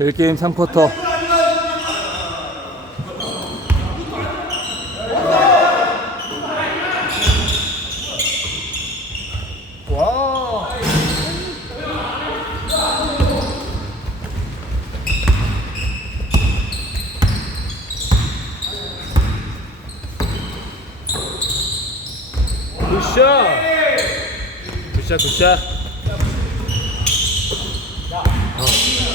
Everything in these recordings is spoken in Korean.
1게임 3쿼터. 와. 굿샷. 굿샷 굿샷. 어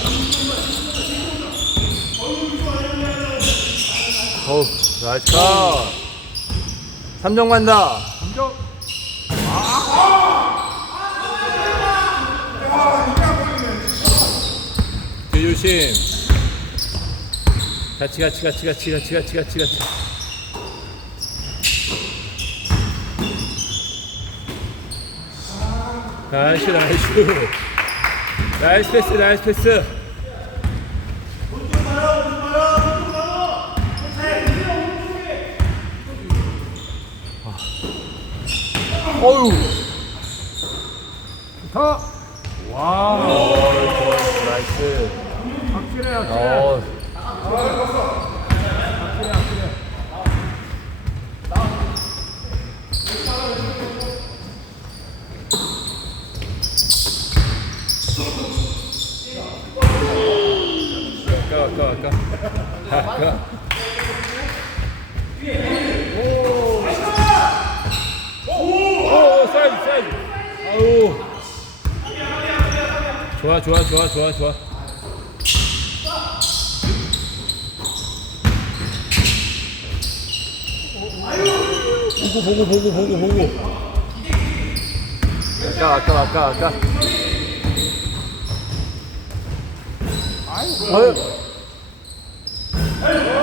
어우, 나이스 카. 3점 간다. 3점. 뒤조심. 아! 같이, 같이, 같이, 같이, 같이, 같이, 같이, 같이. 나이스, 나이스. 나이스 패스, 나이스 패스. 어유. 좋다. 와. 어, 나이스. 확실해 확실해. 어. 아까 아까 아까 아까 오 사이드 사이드 아우 좋아 좋아 좋아 좋아 좋아. 보고 보고 보고 보고 보고. 아까 아까 아까 아까. 아유. 나이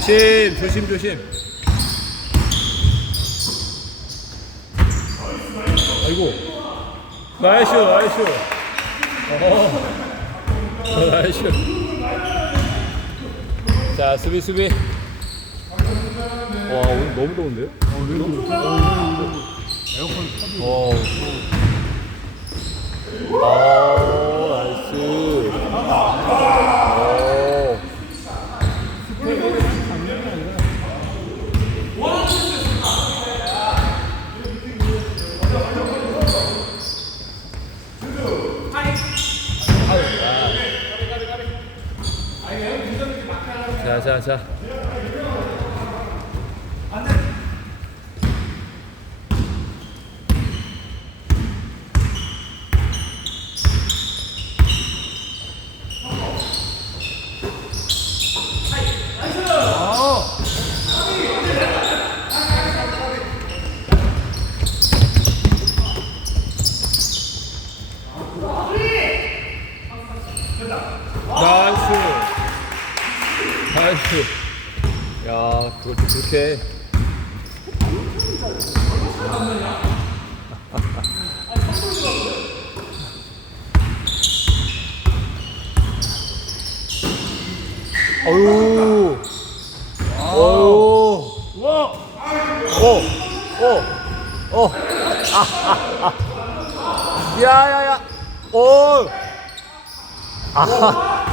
조심 조심 조심 아이고 나이스 나이스 어, 어 나이스 자 수비 수비 와 오늘 너무 더운데요? 에어컨 터지. 어. 아, 나이스. 오. 자, 자, 자. 나이스. 나이스. 야, 해. 어유. 어유. 와. 오. 오. 오. 아, 아, 아. 야, 야, 야. 오. 아.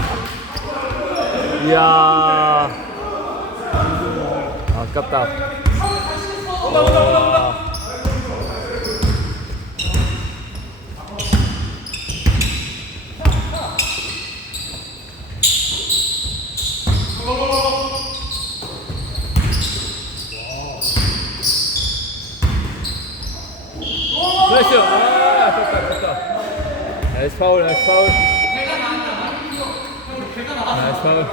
이야. 아깝다. 와. 나이스. 아, 아깝다, 아깝다. 나이스 파울, 나이스 파울. 나이스 파울.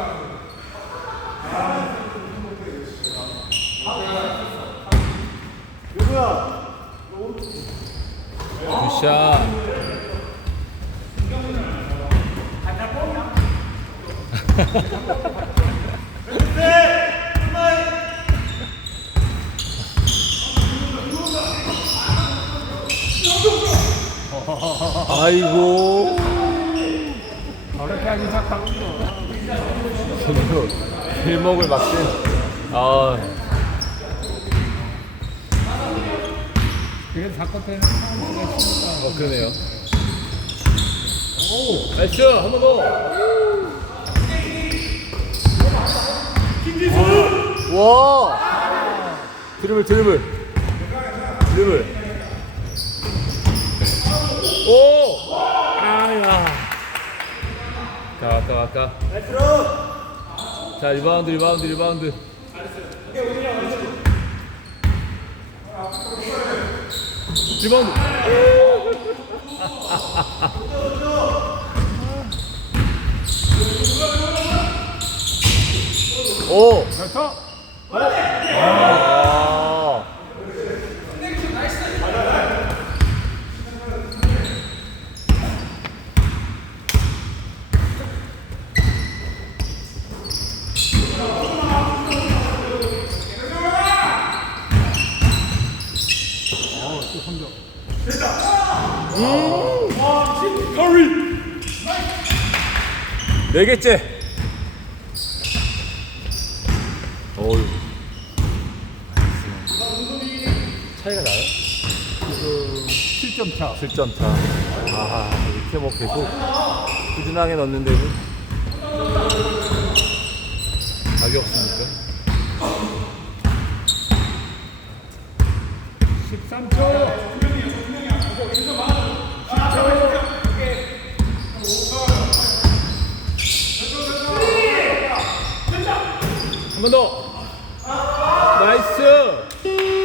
아이고. 저렇게 하기 시작하군요. 길목을 막지. 아. 그래서 때는 상황이 치니까. 어, 그러네요. 나이스! 한 번 더! 와! 드리블, 드리블. 드리블. 오! 아야. 자, 아까, 아까. 자, 리바운드, 리바운드, 리바운드. 리바운드. 오! 그래 네 개째. 어유. 차이가 나요? 지금 7점 차. 7점 차. 아, 이렇게 뭐 계속 꾸준하게 넣는데도 각이 없으니까. 13초. 한 번 더. 나이스.